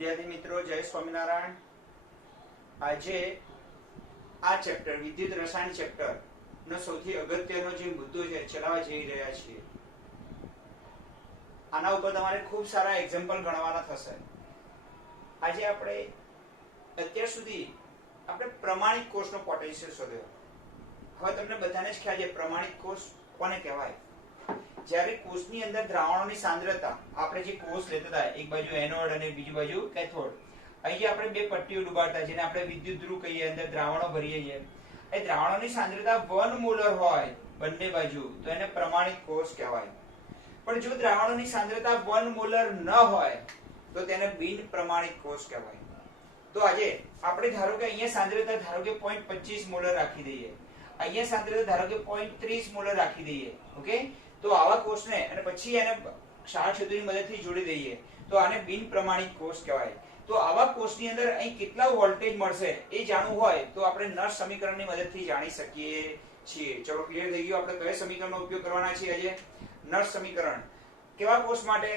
વિદ્યાર્થી મિત્રો, જય સ્વામિનારાયણ। આજે આ ચેપ્ટર વિદ્યુત રસાયણ ચેપ્ટર નો સૌથી અગત્યનો જે મુદ્દો છે ચલાવવા જઈ રહ્યા છીએ। આના ઉપર તમારે ખૂબ સારા એક્ઝામ્પલ ગણવાના થશે। આજે આપણે અત્યાર સુધી આપણે પ્રમાણિત કોષનો પોટેન્શિયલ શોધ્યો। હવે તમને બધાને જ ખ્યાલ છે પ્રમાણિત કોષ કોને કહેવાય। જ્યારે કોષની અંદર દ્રાવણોની સાંદ્રતા, આપણે જે કોષ લેતા હતા, એક બાજુ એનોડ અને બીજી બાજુ કેથોડ, અહીં આપણે બે પટ્ટીઓ ડુબાડતા જેને આપણે વિદ્યુત ધ્રુવ કહીએ, અંદર દ્રાવણો ભરીએ છીએ। એ દ્રાવણોની સાંદ્રતા 1 મોલર હોય બંને બાજુ તો એને પ્રમાણિત કોષ કહેવાય। પણ જો દ્રાવણોની સાંદ્રતા 1 મોલર ન હોય તો તેને બિન પ્રમાણિત કોષ કહેવાય। તો આજે આપણે ધારો કે અહીંયા સાંદ્રતા ધારો કે 0.25 મોલર રાખી દઈએ, અહીંયા સાંદ્રતા ધારો કે 0.30 મોલર રાખી દઈએ, ઓકે। તો આવા કોષને અને પછી એને ક્ષાર છેદોની મદદથી જોડી દઈએ તો આને બિન પ્રમાણિત કોષ કહેવાય। તો આવા કોષની અંદર અહીં કેટલા વોલ્ટેજ મળશે એ જાણવું હોય તો આપણે નર્સ સમીકરણની મદદથી જાણી શકીએ છીએ। ચલો ક્લિયર થઈ ગયું। આપણે કયા સમીકરણનો ઉપયોગ કરવાના છીએ આજે? નર્સ સમીકરણ। કેવા કોષ માટે?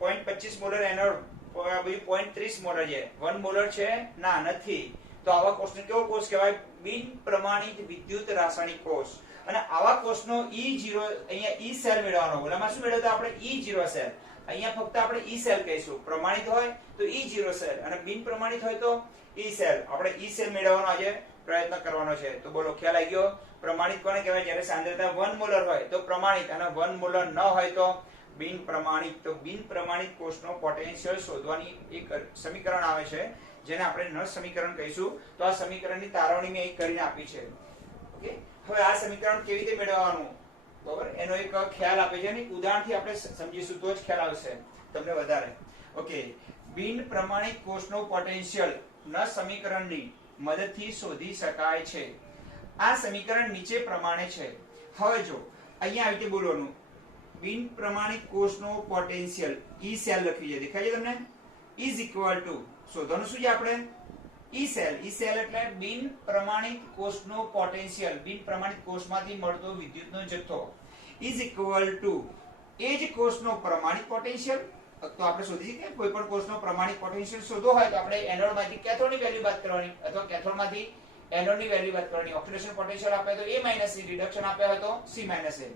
0.25 મોલર એનોડ, 0.30 મોલર છે, 1 મોલર છે ના નથી, તો આવા કોષને કેવો કોષ કહેવાય? બિન પ્રમાણિત વિદ્યુત રાસાયણિક કોષ। અને આવા કોષનો E0 અહીંયા E સેલ મેળવવાનો, ઓલામાં શું મેળવતા આપણે? E0 સેલ, અહીંયા ફક્ત આપણે E સેલ કહીશું। પ્રમાણિત હોય તો E0 સેલ અને બિન પ્રમાણિત હોય તો E સેલ। આપણે E સેલ મેળવવાનો આજે પ્રયત્ન કરવાનો છે। તો બોલો, ખ્યાલ આવી ગયો? પ્રમાણિત કોને કહેવાય? જ્યારે સાંદ્રતા 1 મોલર હોય તો પ્રમાણિત અને 1 મોલર ન હોય તો બિન પ્રમાણિત। તો બિન પ્રમાણિત કોષનો પોટેન્શિયલ શોધવાની એક સમીકરણ આવે છે જેને આપણે નર્સ સમીકરણ કહીશું। તો આ સમીકરણની તારવણી મેં અહીં કરીને આપી છે, ઓકે। હવે આ સમીકરણ કેવી રીતે મેળવવાનું, બરાબર, એનો એક ખ્યાલ આપે છે અને ઉદાહરણથી આપણે સમજીશું તો જ ખ્યાલ આવશે તમને વધારે, ઓકે। બિન પ્રમાણિત કોષનો પોટેન્શિયલ નર્સ સમીકરણની મદદથી શોધી શકાય છે। આ સમીકરણ નીચે પ્રમાણે છે। હવે જો અહીંયા આવી રીતે બોલવાનું, બિન પ્રમાણિત કોષનો પોટેન્શિયલ E સેલ લખી છે, દેખાય છે તમને? ઇઝ ઇક્વલ ટુ, શોધવાનું શું છે આપણે? E cell. E સેલ એટલે બિન પ્રમાણિત કોષનો પોટેન્શિયલ, બિન પ્રમાણિત કોષમાંથી મળતો વિદ્યુતનો જથ્થો, ઇઝ ઇક્વલ ટુ એ જ કોષનો પ્રમાણિત પોટેન્શિયલ। તો આપણે શોધી શકીએ કોઈ પણ કોષનો પ્રમાણિત પોટેન્શિયલ શોધવો હોય તો આપણે એનોડમાંથી કેથોડની વેલ્યુ બાદ કરવાની અથવા કેથોડમાંથી એનોડની વેલ્યુ બાદ કરવાની। ઓક્સિડેશન પોટેન્શિયલ આપે તો A- C, રિડક્શન આપે હોય તો C-A।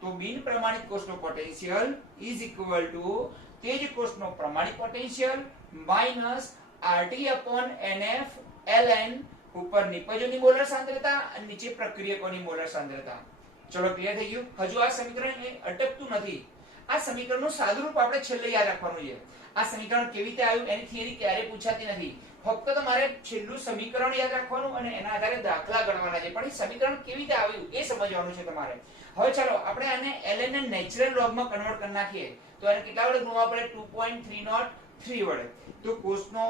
તો બિન પ્રમાણિત કોષનો પોટેન્શિયલ ઇઝ ઇક્વલ ટુ તે જ કોષનો પ્રમાણિત પોટેન્શિયલ માઈનસ RT/NF ln ઉપર નિપજોની મોલર સાંદ્રતા અને નીચે પ્રક્રિયકોની મોલર સાંદ્રતા। ચલો ક્લિયર થઈ ગયું? હજુ આ સમીકરણ અટકતું નથી। આ સમીકરણનું સાદુરૂપ આપણે છેલ્લે યાદ રાખવાનું છે। આ સમીકરણ કેવી રીતે આવ્યું એની થિયરી ક્યારે પૂછાતી નથી, ફક્ત તમારે છેલ્લું સમીકરણ યાદ રાખવાનું અને એના આધારે દાખલા ગણવાના છે, પણ એ સમીકરણ કેવી રીતે આવ્યું એ સમજવાનું છે તમારે। હવે ચાલો આપણે આને ln ને નેચરલ લોગમાં કન્વર્ટ કરી નાખીએ તો એને કેટલા વડે ગુણવા પડે? 2.303 વડે। તો કોષનો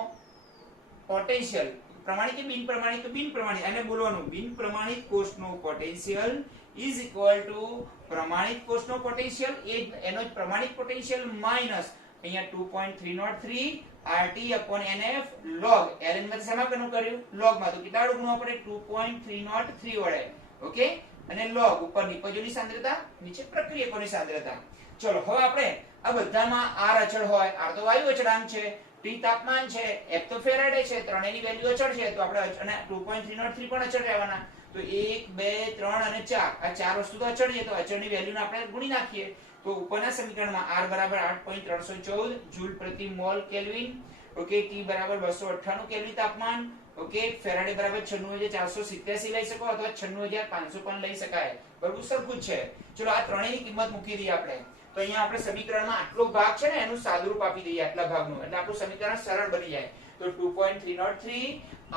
પોટેન્શિયલ પ્રમાણિત કે બિન પ્રમાણિત? તો બિન પ્રમાણિત, અને બોલવાનું બિન પ્રમાણિત કોષનો પોટેન્શિયલ ઇઝ ઇક્વલ ટુ પ્રમાણિત કોષનો પોટેન્શિયલ એનો જ પ્રમાણિત પોટેન્શિયલ માઈનસ અહીંયા 2.303 RT/NF log, ln માં શેમાં કન્વર્ટ કર્યું? log માં, તો કેટલા વડે ગુણવા પડે? 2.303 વડે, ઓકે। અને log ઉપર નિપજોની સાંદ્રતા, નીચે પ્રક્રિયકોની સાંદ્રતા। ચલો હવે આપણે આ બધામાં R અચળ હોય, R તો વાયુ અચળાંક છે, T તાપમાન છે, F તો ફેરાડે છે, ત્રણેયની વેલ્યુ અચળ છે, તો આપણે અને 2.303 પણ અચળ રહેવાના। તો 1 2 3 અને 4 આ ચાર વસ્તુ તો અચળ છે, તો અચળની વેલ્યુને આપણે ગુણી નાખીએ તો ઉપરના સમીકરણમાં R બરાબર 8.314 જૂલ પ્રતિ મોલ કેલ્વિન, ઓકે। T બરાબર 298 કેલ્વિન તાપમાન, ઓકે। ફેરાડે બરાબર 96487 લઈ શકો અથવા 96500 પણ લઈ શકાય, બરાબર, સરખું જ છે। ચલો આ ત્રણેયની કિંમત મૂકી દઈએ આપણે, તો અહીંયા આપણે સમીકરણમાં આટલો ભાગ છે ને એનું સાદુરૂપ આપી દઈએ આટલા ભાગનું, એટલે આપણું સમીકરણ સરળ બની જાય। તો 2.303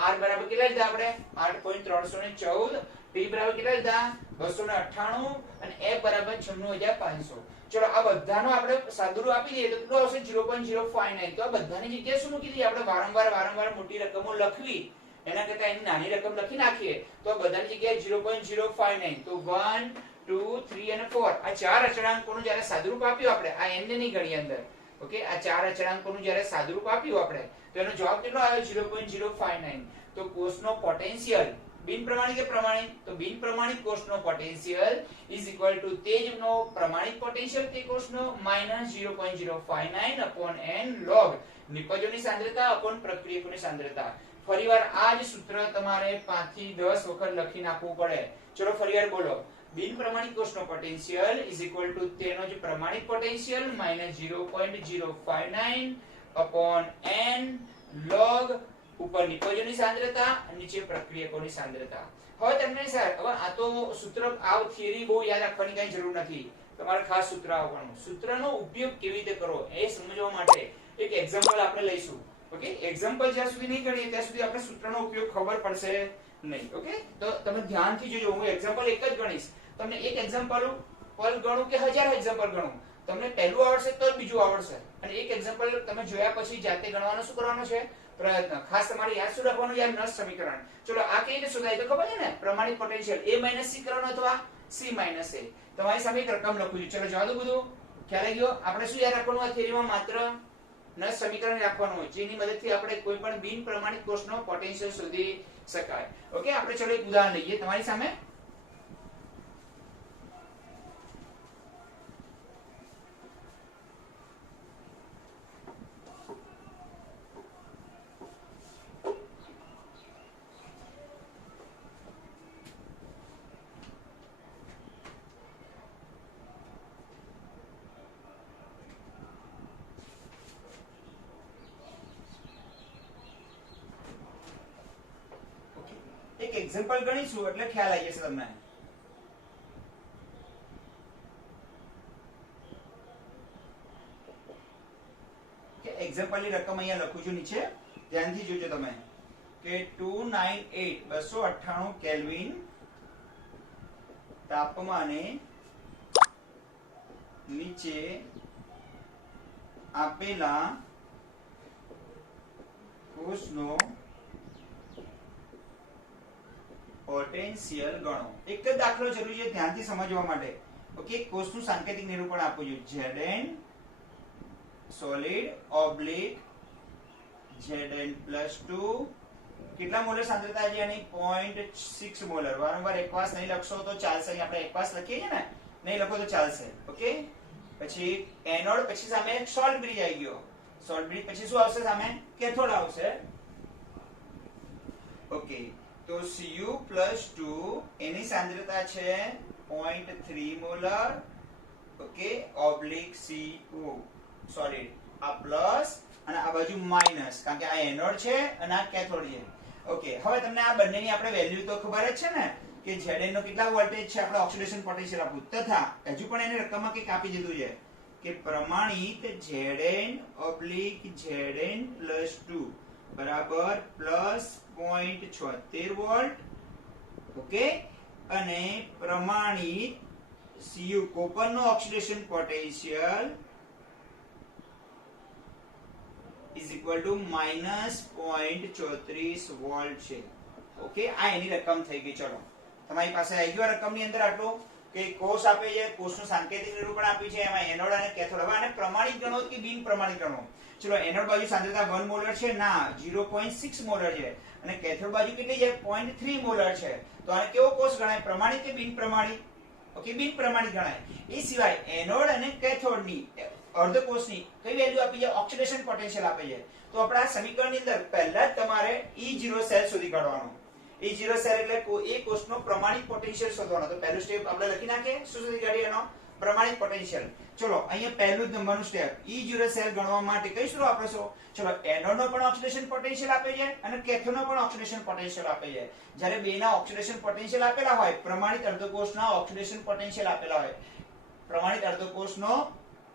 R બરાબર કેટલા લીધા આપણે? 8.314, T બરાબર કેટલા લીધા? 298 અને F બરાબર 96500। ચલો આ બધાનો આપણે સાદુરૂપ આપી દઈએ તો કેટલું આવશે? 0.059। તો આ બધાની જગ્યાએ શું મૂકી દઈએ આપણે? વારંવાર મોટી રકમો લખવી એના કરતા એની નાની રકમ લખી નાખીએ તો આ બધાની જગ્યાએ 0.059। તો 1 2 3 અને 4 આ ચાર અચળાંકોનું જ્યારે સાદુરૂપ આપ્યું આપણે, આ n ને નહીં ગણી અંદર, ઓકે। આ ચાર અચળાંકોનું જ્યારે સાદુરૂપ આપ્યું આપણે તો એનો જવાબ કેટલો આવ્યો? 0.059। તો કોષનો પોટેન્શિયલ બિન પ્રમાણિક કે પ્રમાણિક? તો બિન પ્રમાણિક કોષનો પોટેન્શિયલ ઇઝ ઇક્વલ ટુ તેજનો પ્રમાણિક પોટેન્શિયલ તે કોષનો માઈનસ 0.059 અપોન n log નિપજોની સાંદ્રતા અપોન પ્રક્રિયકોની સાંદ્રતા. ફરીવાર આ જ સૂત્ર તમારે 5 થી 10 વખત લખી નાખવું પડે. ચલો ફરીવાર બોલો. બિન પ્રમાણિક કોષનો પોટેન્શિયલ ઇઝ ઇક્વલ ટુ તેનો જ પ્રમાણિક potential minus 0.059 upon n log ઉપર નિપજોની સાંદ્રતા નીચે પ્રક્રિયકોની સાંદ્રતા. હવે તમને હવે આ તો સૂત્ર આ થિયરી બહુ યાદ રાખવાની કઈ જરૂર નથી. તમારે ખાસ સૂત્ર આવવાનું. સૂત્રનો ઉપયોગ કેવી રીતે કરવો એ સમજવા માટે એક એક્ઝામ્પલ આપણે લઈશું. ઓકે, એક્ઝામ્પલ જ્યાં સુધી નહીં કરીએ ત્યાં સુધી આપણે સૂત્રનો ઉપયોગ ખબર પડશે નહીં. ઓકે, તો તમે ધ્યાનથી જોજો. હું એક્ઝામ્પલ એક જ ગણીશ. તમને એક એક્ઝામ્પલ પર ગણું કે 1000 એક્ઝામ્પલ ગણું, તમને પહેલું આવડશે તો બીજું આવડશે. અને એક એક્ઝામ્પલ તમે જોયા પછી જાતે ગણવાનો શું કરવાનો છે? પ્રયત્ન. ખાસ તમારે યાદ શું રાખવાનું? યાર નસ સમીકરણ. ચલો આ કેવી રીતે શોધાય તો ખબર છે ને? પ્રમાણિક પોટેન્શિયલ a - c કરવાનો અથવા c - a. તમારી સામે એક રકમ લખું છું. ચલો જવા દો બધું. ખ્યાલ આવી ગયો? આપણે શું યાદ રાખવાનું આ થિયરીમાં? માત્ર નસ સમીકરણ રાખવાનું હોય જેની મદદથી આપણે કોઈ પણ બિન પ્રમાણિક કોષનો પોટેન્શિયલ શોધી શકાય. ઓકે, આપણે ચલો એક ઉદાહરણ લઈએ તમારી સામે. એક એક્ઝામ્પલ ગણીશું એટલે ખ્યાલ આવી જશે તમને. કે એક્ઝામ્પલ ની રકમ અહીંયા લખું છું નીચે. ધ્યાનથી જોજો તમે કે 298 કેલ્વિન તાપમાને નીચે આપેલા કોષનો પોટેન્શિયલ ગણો. એક જ દાખલો જરૂરી છે ધ્યાનથી સમજવા માટે. ઓકે, કોષનું સાંકેતિક નિરૂપણ આપવું જોઈએ. Zn સોલિડ ઓબ્લિક Zn+2 કેટલા મોલર સાંદ્રતા છે આની? 0.6 મોલર. વારંવાર એકવાસ નહીં લખશો તો ચાલશે. અહીં આપણે એકવાસ લખીએ છીએ ને, નહીં લખો તો ચાલશે. ઓકે, પછી એનોડ, પછી સામે સોલ્ટ બ્રિજ આવી ગયો. સોલ્ટ બ્રિજ પછી શું આવશે? સામે કેથોડ આવશે. ઓકે, તો Cu+2 એની સાંદ્રતા છે 0.3 molar. Okay, oblique CO solid. આ પ્લસ અને આ બાજુ માઈનસ, કારણ કે આ એનોડ છે અને આ કેથોડ છે. ઓકે, હવે તમને આ બંનેની આપણે વેલ્યુ તો ખબર જ છે ને કે Zn નો કેટલા વોલ્ટેજ છે આપણે ઓક્સિડેશન પોટેન્શિયલ આપવું. તથા હજુ પણ એને રકમમાં કંઈક આપી દીધું છે કે પ્રમાણિત Zn/Zn+2 બરાબર +0.76 વોલ્ટ. ઓકે, અને પ્રમાણિત Cu કોપરનો oxidation potential is equal to -0.34 volt છે. ઓકે, આ એની રકમ થઈ ગઈ. ચલો તમારી પાસે આવી ગયો રકમની અંદર આટલું કે કોષ આપે છે, કોષનું સાંકેતિક નિરૂપણ આપ્યું છે, એમાં એનોડ અને કેથોડ. હવે આને પ્રમાણિક ગણો કે બિન પ્રમાણિક ગણો? ચલો એનોડ બાજુ સાંદ્રતા 1 મોલર છે ના, 0.6 મોલર છે. અને કેથોડ બાજુ કેટલી છે? 0.3 મોલર છે. તો આને કેવો કોષ ગણાય? પ્રમાણિક કે બિન પ્રમાણિક? ઓકે, બિન પ્રમાણિક ગણાય. એ સિવાય એનોડ અને કેથોડની અર્ધકોષની કઈ વેલ્યુ આપી છે? ઓક્સિડેશન પોટેન્શિયલ આપે છે. તો આપણા સમીકરણની અંદર પહેલા જ તમારે E0 સેલ શોધી કાઢવાનો. E0 સેલ એટલે એ કોષનો પ્રમાણિક પોટેન્શિયલ શોધવાનો. તો પહેલું સ્ટેપ આપણે લખી નાખીએ. શું શોધી કાઢીએ? એનો પ્રમાણિક પોટેન્શિયલ. ચલો અહીંયા પહેલું જ નંબરનું સ્ટેપ. E0 સેલ ગણવા માટે કઈ સૂત્ર વાપરશો? ચલો એનોડનો પણ ઓક્સિડેશન પોટેન્શિયલ આપે છે અને કેથોડનો પણ ઓક્સિડેશન પોટેન્શિયલ આપે છે. જ્યારે બેના ઓક્સિડેશન પોટેન્શિયલ આપેલા હોય, પ્રમાણિત અર્ધકોષના ઓક્સિડેશન પોટેન્શિયલ આપેલા હોય. પ્રમાણિત અર્ધકોષનો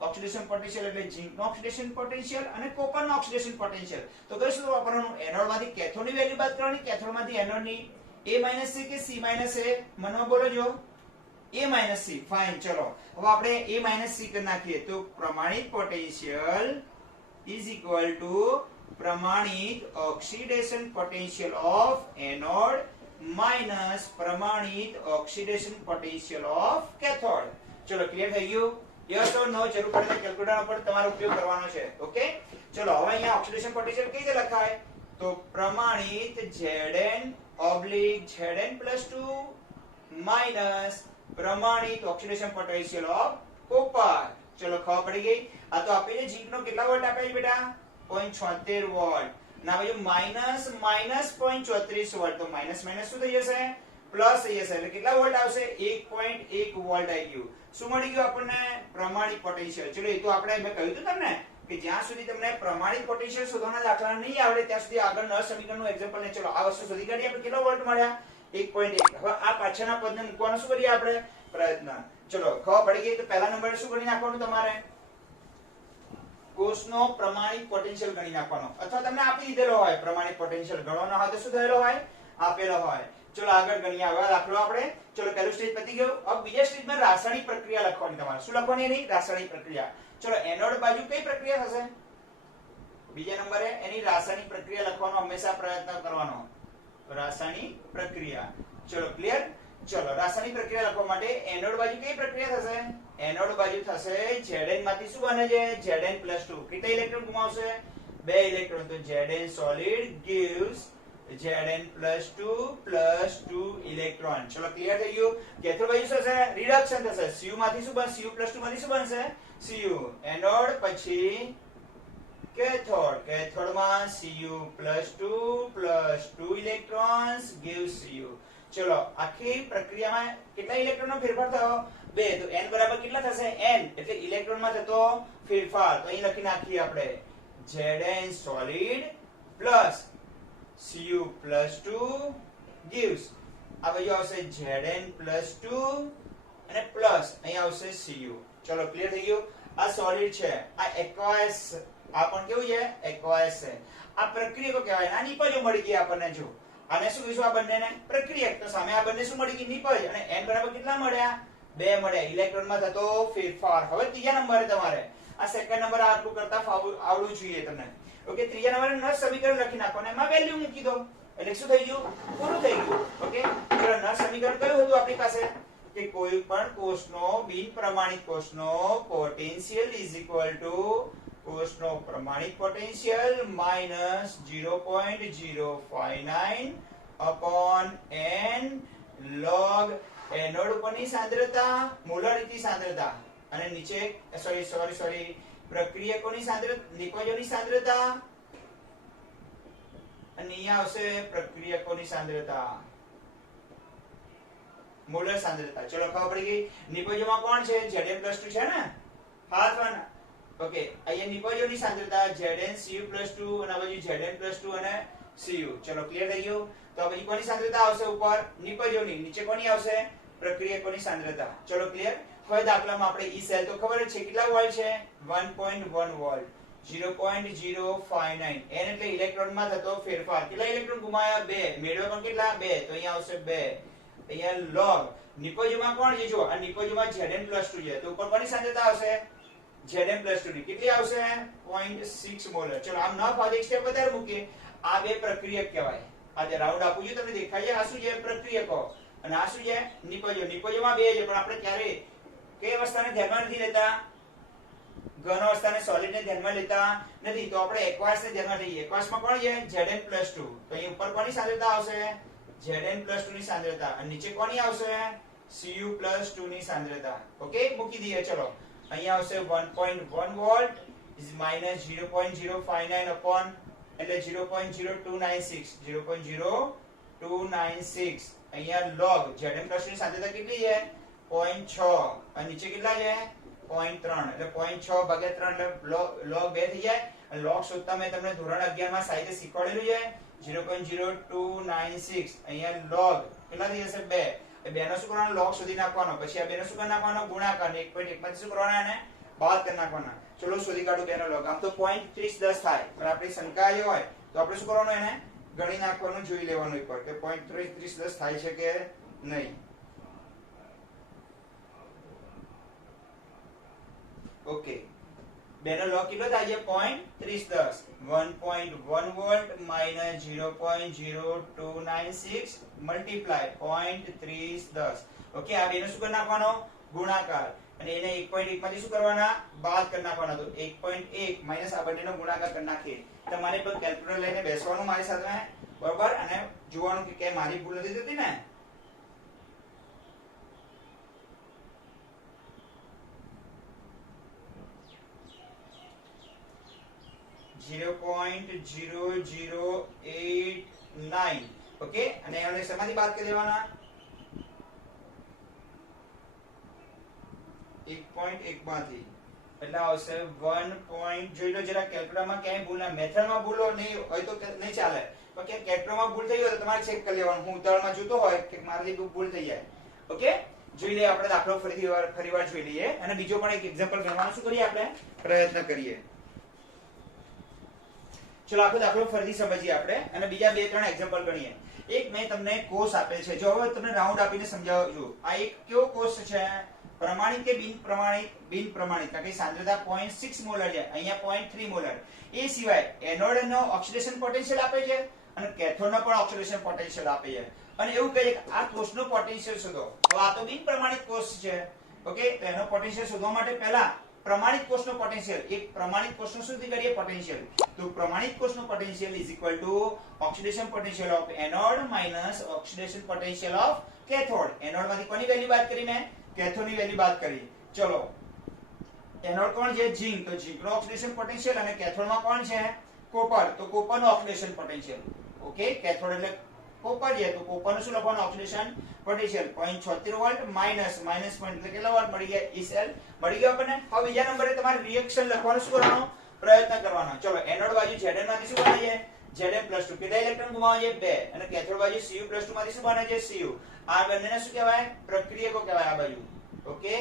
ઓક્સિડેશન પોટેન્શિયલ એટલે ઝિંકનો ઓક્સિડેશન પોટેન્શિયલ અને કોપરનો ઓક્સિડેશન પોટેન્શિયલ. તો કઈ સૂત્ર વાપરવાનું? એનોડમાંથી કેથોડની વેલ્યુ બાદ કરવાની, કેથોડમાંથી એનોડની. A - C કે C - A? મનમાં બોલો જો. A - C. ફાઇન. ચલો હવે આપણે A - C કરી નાખીએ. તો પ્રમાણિત પોટેન્શિયલ ઇઝ ઇક્વલ ટુ પ્રમાણિત oxidation potential of anode minus પ્રમાણિત ઓક્સિડેશન પોટેન્શિયલ ઓફ કેથોડ. ચલો ક્લિયર થઈ ગયું? યસ ઓર નો? જરૂર પડે તો કેલ્ક્યુલેટર પર તમારો ઉપયોગ કરવાનો છે. ઓકે, ચલો હવે અહીંયા ઓક્સિડેશન પોટેન્શિયલ કઈ રીતે લખાય? તો પ્રમાણિત Zn ઓબ્લિક Zn+2 માઇનસ પ્રમાણિત ઓક્સિડેશન પોટેન્શિયલ ઓફ કોપર. ચલો ખબર પડી ગઈ. આ તો આપે છે ઝીંક નો કેટલા વોલ્ટ આપે છે બેટા 0.76 વોલ્ટ. ના બાજુ માઈનસ 0.34 વોલ્ટ. તો માઈનસ માઈનસ શું થઈ જશે? પ્લસ થઈ જશે. એટલે કેટલા વોલ્ટ આવશે? 1.1 વોલ્ટ આવી ગયું. શું મળી ગયું આપણને? પ્રમાણિત પોટેન્શિયલ. ચલો એ તો આપણે મેં કહ્યું હતું તમને કે જ્યાં સુધી તમને પ્રમાણિત પોટેન્શિયલ શોધવાના દાખલા નહીં આવડે ત્યાં સુધી આગળ નળ સમીકરણનું એક્ઝામ્પલ ને ચલો આ વસ્તુ શોધી કાઢીએ. આપણે કેટલા વોલ્ટ મળ્યા? 1.1. હવે આ પાછળના પદને મૂકવાનો શું કરીએ આપણે? પ્રયત્ન. ચલો ખબર પડી ગઈ. તો પહેલા નંબરે શું ગણી નાખવાનું તમારે? કોષનો પ્રમાણિત પોટેન્શિયલ ગણી નાખવાનો. અથવા તમને આપી દીધેલો હોય પ્રમાણિત પોટેન્શિયલ ગણવાનો હોય તો શું થયેલો હોય? આપેલો હોય. ચલો આગળ ગણીએ. હવે દાખલો આપણે ચલો પહેલું સ્ટેજ પતી ગયું. હવે બીજા સ્ટેજમાં રાસાયણિક પ્રક્રિયા લખવાની તમારે. શું લખવાની? એની રાસાયણિક પ્રક્રિયા. ચલો એનોડ બાજુ કઈ પ્રક્રિયા થશે? બીજા નંબરે એની રાસાયણિક પ્રક્રિયા લખવાનો હંમેશા પ્રયત્ન કરવાનો. રાસાયણિક પ્રક્રિયા. ચલો ક્લિયર. ચલો રાસાયણિક પ્રક્રિયા લખવા માટે એનોડ બાજુ કઈ પ્રક્રિયા થશે? એનોડ બાજુ થશે Zn માંથી શું બને છે? Zn+2. કેટલા ઇલેક્ટ્રોન ગુમાવશે? 2 ઇલેક્ટ્રોન. તો Zn solid gives Zn+2 + 2 electron. ચલો ક્લિયર થઈ ગયું. કેથોડ બાજુ શું થશે? રિડક્શન થશે. Cu માંથી શું બનશે? Cu+2 માંથી શું બનશે? Cu. એનોડ પછી કેથોડ. કેથોડમાં Cu+2 + 2 ઇલેક્ટ્રોન્સ gives Cu. ચલો આખી પ્રક્રિયામાં કેટલા ઇલેક્ટ્રોનનો ફેરફાર થયો? 2. તો n બરાબર કેટલા થશે? n એટલે ઇલેક્ટ્રોનમાં થતો ફેરફાર. તો અહીં લખી નાખીએ આપણે Zn solid + Cu+2 gives. આ બાજુ આવશે Zn+2 અને પ્લસ અહીં આવશે Cu. ચલો ક્લિયર થઈ ગયું. આ સોલિડ છે. આ એક્વાયસ. આ પણ કેવું છે? એક્વાયસ છે. આ પ્રક્રિયકો કહેવાય. આ નિપજો મળી ગઈ આપણને. જો આને શું કહીશું? આ બંનેને પ્રક્રિયક. તો સામે આ બંને શું મળી ગઈ? નિપજ. અને n બરાબર કેટલા મળ્યા? 2 મળ્યા. ઇલેક્ટ્રોનમાં થતો ફેરફાર. હવે ત્રીજા નંબરે તમારે આ સેકન્ડ નંબર આટલું કરતા આવડવું જોઈએ તમને. ઓકે ત્રીજા નંબરે નળ સમીકરણ લખી નાખો અને એમાં વેલ્યુ મૂકી દો. એટલે શું થઈ ગયું? પૂરું થઈ ગયું. ઓકે ચલો નળ સમીકરણ કયું હતું આપણી પાસે? કે કોઈ પણ કોષનો બિન પ્રમાણિત કોષનો પોટેન્શિયલ = કોષનો પ્રમાણિત potential minus 0.059 n log anode ઉપરની સાંદ્રતા, મોલારિટી સાંદ્રતા અને નીચે સોરી પ્રક્રિયકોની સાંદ્રતા, નિપજોની સાંદ્રતા અને અહીંયા આવશે પ્રક્રિયકોની સાંદ્રતા, મોલર સાંદ્રતા. ચલો ખબર પડી ગઈ. નિપજોમાં કોણ છે? Zn+2 છે ને? હાથવાના. ઓકે અહીંયા નિપજોની સાંદ્રતા Zn Cu+2 અને આ બાજુ Zn+2 અને Cu. ચલો ક્લિયર થઈ ગયું. તો આ બાજુ કોની સાંદ્રતા આવશે? ઉપર નિપજોની. નીચે કોની આવશે? પ્રક્રિયકોની સાંદ્રતા. ચલો ક્લિયર. હવે દાખલામાં આપણે ઈ સેલ તો ખબર જ છે કેટલા વોલ્ટ છે? 1.1 વોલ્ટ. 0.059 n એટલે ઇલેક્ટ્રોનમાં થતો ફેરફાર. કેટલા ઇલેક્ટ્રોન ગુમાયા? 2. મેળવ્યા પણ કેટલા? 2. તો અહીંયા આવશે 2. અહીંયા log નિપજોમાં કોણ છે? જો આ નિપજોમાં Zn+2 છે. તો ઉપર કોની સાંદ્રતા આવશે? Zn+2 ની. કેટલી આવશે? 0.6 મોલર. ચલો આમ ન ફાવે એક સ્ટેપ વધારે મૂકીએ. આ બે પ્રક્રિયક કહેવાય. આ જે રાઉન્ડ આપું છું તમને દેખાય છે? આ શું છે? પ્રક્રિયકો. અને આ શું છે? નિપજો. નિપજોમાં 2 છે પણ આપણે ક્યારે કઈ અવસ્થાને ધ્યાનમાં નથી લેતા? ઘન અવસ્થાને સોલિડ ને ધ્યાનમાં લેતા નથી. તો આપણે એક્વાસ ને ધ્યાનમાં લઈએ. એક્વાસમાં કોણ છે? Zn+2. તો અહીં ઉપર કોની સાંદ્રતા આવશે? Zn+2 ની સાંદ્રતા. અને નીચે કોની આવશે? Cu+2 ની સાંદ્રતા. ઓકે મૂકી દઈએ. ચલો અહીંયા આવશે 1.1 વોલ્ટ is minus 0.059 upon એટલે 0.0296 0.0296 અહીંયા log Zn+2 ની સાંદ્રતા કેટલી છે? 0.6 અને નીચે કેટલા છે? 0.3 એટલે 0.6 ભાગ્યા 3 એટલે log 2 થઈ જાય. અને log શોધતા મેં તમને ધોરણ 11 માં સાહિત્ય શીખવાડેલું છે. 0.0296 અહીંયા log કેટલા થઈ જશે? 2. એ બેનો શું કરવાનો? log શોધી નાખવાનો. પછી આ બેનો શું કરી નાખવાનો? ગુણાકાર. 1.1 માંથી શું કરવાના? એને બાદ કરી નાખવાના. ચલો શોધી કાઢો બેનો log. આમ તો 0.3010 થાય પણ આપણી શંકા એ હોય તો આપણે શું કરવાનું? એને ગણી નાખવાનું, જોઈ લેવાનું એક વાર કે 0.3010 થાય છે કે નહીં. ઓકે બેનો log કેટલો થાય છે? 0.3010. 1.1 વોલ્ટ minus 0.0296 multiply 0.3010. ઓકે આ બેનો શું કરી નાખવાનો? ગુણાકાર. અને એને 1.1 માંથી શું કરવાના? બાદ કરી નાખવાના. તો 1.1 માઈનસ આ બંનેનો ગુણાકાર કરી નાખીએ. તમારે પણ કેલ્ક્યુલેટર લઈને બેસવાનું મારી સાથે. બરોબર અને જોવાનું કે મારી ભૂલ નથી થતી ને 0.0089 ઓકે અને એને શેમાંથી બાદ કરી દેવાના 1.1 માંથી એટલે આવશે 1. જોઈ લો જરા કેલ્ક્યુલેટરમાં ક્યાંય ભૂલ ના મેથડમાં ભૂલો નહીં હોય તો નહીં ચાલે પણ કે કેલ્ક્યુલેટરમાં ભૂલ થઈ હોય તો તમારે ચેક કરી લેવાનું હું ઉતાવળમાં જોતો હોય કે મારાથી ભૂલ થઈ જાય ઓકે જોઈ લઈએ આપણે દાખલો ફરીવાર જોઈ લઈએ અને બીજો પણ એક એક્ઝામ્પલ ગણવાનો શું કરીએ આપણે પ્રયત્ન કરીએ ચલો આખો દાખલો ફરીથી સમજીએ આપણે અને બીજા બે ત્રણ એક્ઝામ્પલ ગણીએ એક મેં તમને કોષ આપેલ છે જો હવે તમને રાઉન્ડ આપીને સમજાવું આ એક કેવો કોષ છે પ્રમાણિત કે બિન પ્રમાણિત કારણ કે સાંદ્રતા 0.6 મોલર છે અહીંયા 0.3 મોલર એ સિવાય એનોડ નો ઓક્સિડેશન પોટેન્શિયલ આપે છે અને કેથોડ નો પણ ઓક્સિડેશન પોટેન્શિયલ આપે છે અને એવું કહે છે કે આ કોષનો પોટેન્શિયલ શોધો તો આ તો બિન પ્રમાણિત કોષ છે ઓકે તો એનો પોટેન્શિયલ શોધવા માટે પહેલા પ્રમાણિત કોષનો પોટેન્શિયલ એક પ્રમાણિત કોષનો સુધી કરીએ પોટેન્શિયલ તો પ્રમાણિત કોષનો potential is equal to oxidation potential of anode minus oxidation potential of cathode anode માંથી કોની વેલ્યુ બાદ કરી મેં કેથોડ ની વેલ્યુ બાદ કરી ચલો એનોડ કોણ છે ઝિંક તો ઝિંક નો ઓક્સિડેશન પોટેન્શિયલ અને કેથોડ માં કોણ છે કોપર તો કોપર નો ઓક્સિડેશન પોટેન્શિયલ ઓકે કેથોડ એટલે કોપર છે તો કોપર નું શું લખવાનું oxidation potential 0.76 volt minus point એટલે કેટલા વોલ્ટ મળી ગયા ECl મળી ગયો આપણને હવે બીજા નંબરે તમારે રિએક્શન લખવાનું શું કરવાનું પ્રયત્ન કરવાનો ચલો એનોડ બાજુ Zn માંથી શું બને છે Zn+2 કેટલા ઇલેક્ટ્રોન ગુમાવે છે 2 અને કેથોડ બાજુ Cu+2 માંથી શું બને છે Cu આ બંનેને શું કહેવાય પ્રક્રિયકો કહેવાય આ બાજુ ઓકે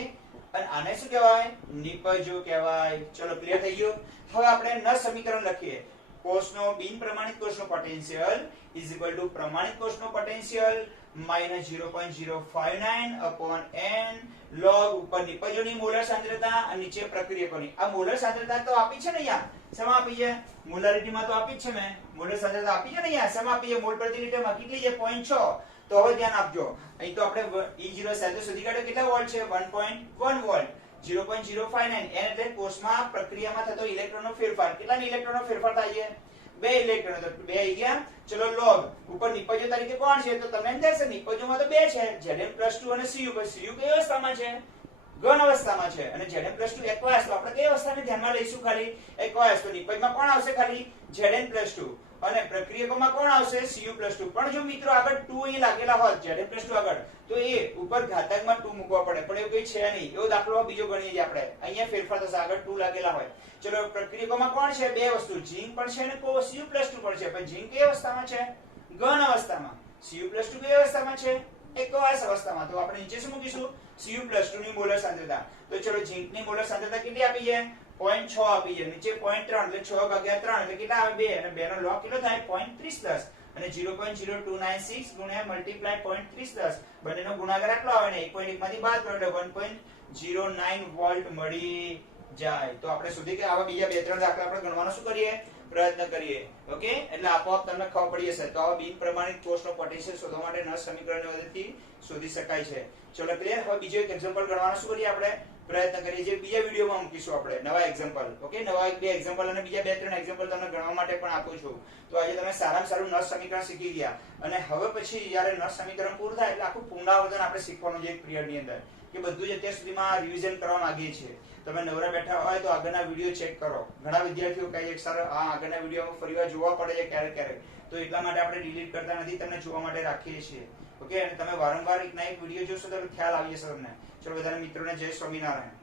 અને આને શું કહેવાય નિપજો કહેવાય ચલો ક્લિયર થઈ ગયું હવે આપણે નળ સમીકરણ લખીએ કોષનો બિન પ્રમાણિત કોષનો પોટેન્શિયલ ઇઝ ઇક્વલ ટુ પ્રમાણિત કોષનો potential minus 0.059 upon n log ઉપર નિપજોની મોલર સાંદ્રતા અને નીચે પ્રક્રિયકોની આ મોલર સાંદ્રતા તો આપી છે ને અહીંયા શેમાં આપી છે મોલારિટીમાં તો આપી જ છે મેં મોલર સાંદ્રતા આપી છે ને અહીંયા શેમાં આપી છે મોલ પ્રતિ લિટરમાં કેટલી છે 0.6 તો હવે ધ્યાન આપજો અહીં તો આપણે E0 સાથે શોધી કાઢ્યો કેટલા વોલ્ટ છે 1.1 વોલ્ટ 0.059 n એટલે કોષમાં પ્રક્રિયામાં થતો ઇલેક્ટ્રોનનો ફેરફાર કેટલા ઇલેક્ટ્રોનનો ફેરફાર થાય છે 2 ઇલેક્ટ્રોન તો 2 આવી ગયા ચલો log ઉપર નિપજો તરીકે કોણ છે તો તમને દેખાશે નિપજોમાં તો 2 છે Zn+2 અને Cu પર Cu કઈ અવસ્થામાં છે ઘન અવસ્થામાં છે અને Zn+2 એક્વાયસ તો આપણે કઈ અવસ્થાને ધ્યાનમાં લઈશું ખાલી એક્વાયસ તો નિપજમાં કોણ આવશે ખાલી Zn+2 અને પ્રક્રિયકોમાં કોણ આવશે Cu+2 પણ જો મિત્રો આગળ 2 અહીં લાગેલા હોત Zn+2 આગળ તો એ ઉપર ઘાતાંકમાં 2 મૂકવા પડે પણ એવું કઈ છે નહીં એવો દાખલો બીજો ગણીએ આપણે અહીંયા ફેરફાર થશે આગળ 2 લાગેલા હોય ચલો પ્રક્રિયકોમાં કોણ છે બે વસ્તુ ઝિંક પણ છે અને Cu+2 પણ છે પણ ઝિંક કઈ અવસ્થામાં છે ઘન અવસ્થામાં Cu+2 કઈ અવસ્થામાં છે એક્વાયસ અવસ્થામાં તો આપણે નીચે શું મૂકીશું Cu+2 ની મોલર સાંદ્રતા તો ચલો ઝિંકની મોલર સાંદ્રતા કેટલી આપી છે 0.6 આપી છે નીચે 0.3 એટલે 6 ભાગ્યા 3 એટલે કેટલા આવે 2 અને 2 નો log કેટલો થાય 0.30 અને 0.0296 ગુણ્યા મલ્ટીપ્લાય 0.30 બંનેનો ગુણાકાર આટલો આવે ને 1.1 માંથી બાદ કરો એટલે 1.09 વોલ્ટ મળી જાય તો આપણે સુધી કે આવા બીજા બે ત્રણ દાખલા આપણે ગણવાનો શું કરીએ પ્રયત્ન કરીએ ઓકે એટલે આપોઆપ તમને ખબર પડી જશે તો આવા બિન પ્રમાણિત કોષનો પોટેન્શિયલ શોધવા માટે નળ સમીકરણની મદદથી શોધી શકાય છે ચલો ક્લિયર હવે બીજો એક એક્ઝામ્પલ ગણવાનો શું કરીએ આપણે પ્રયત્ન કરીએ જે બીજા વિડિયોમાં મૂકીશું આપણે નવા એક્ઝામ્પલ ઓકે નવા એક બે એક્ઝામ્પલ અને બીજા બે ત્રણ એક્ઝામ્પલ તમને ગણવા માટે પણ આપું છું તો આજે તમે સારામાં સારું નળ સમીકરણ શીખી ગયા અને હવે પછી જ્યારે નળ સમીકરણ પૂરું થાય એટલે આખું પુનરાવર્તન આપણે શીખવાનું છે એક પિરિયડની અંદર કે બધું જ અત્યાર સુધીમાં રિવિઝન કરવા માંગીએ છીએ તમે નવરા બેઠા હોય તો આગળના વિડિયો ચેક કરો ઘણા વિદ્યાર્થીઓ કહે છે સર આ આગળના વિડિયોમાં ફરીવાર જોવા પડે છે ક્યારેક ક્યારેક તો એટલા માટે આપણે ડિલીટ કરતા નથી તમને જોવા માટે રાખીએ છીએ ઓકે અને તમે વારંવાર એક ના એક વિડિયો જોશો તો ખ્યાલ આવી જશે તમને ચલો બધાને મિત્રોને જય સ્વામિનારાયણ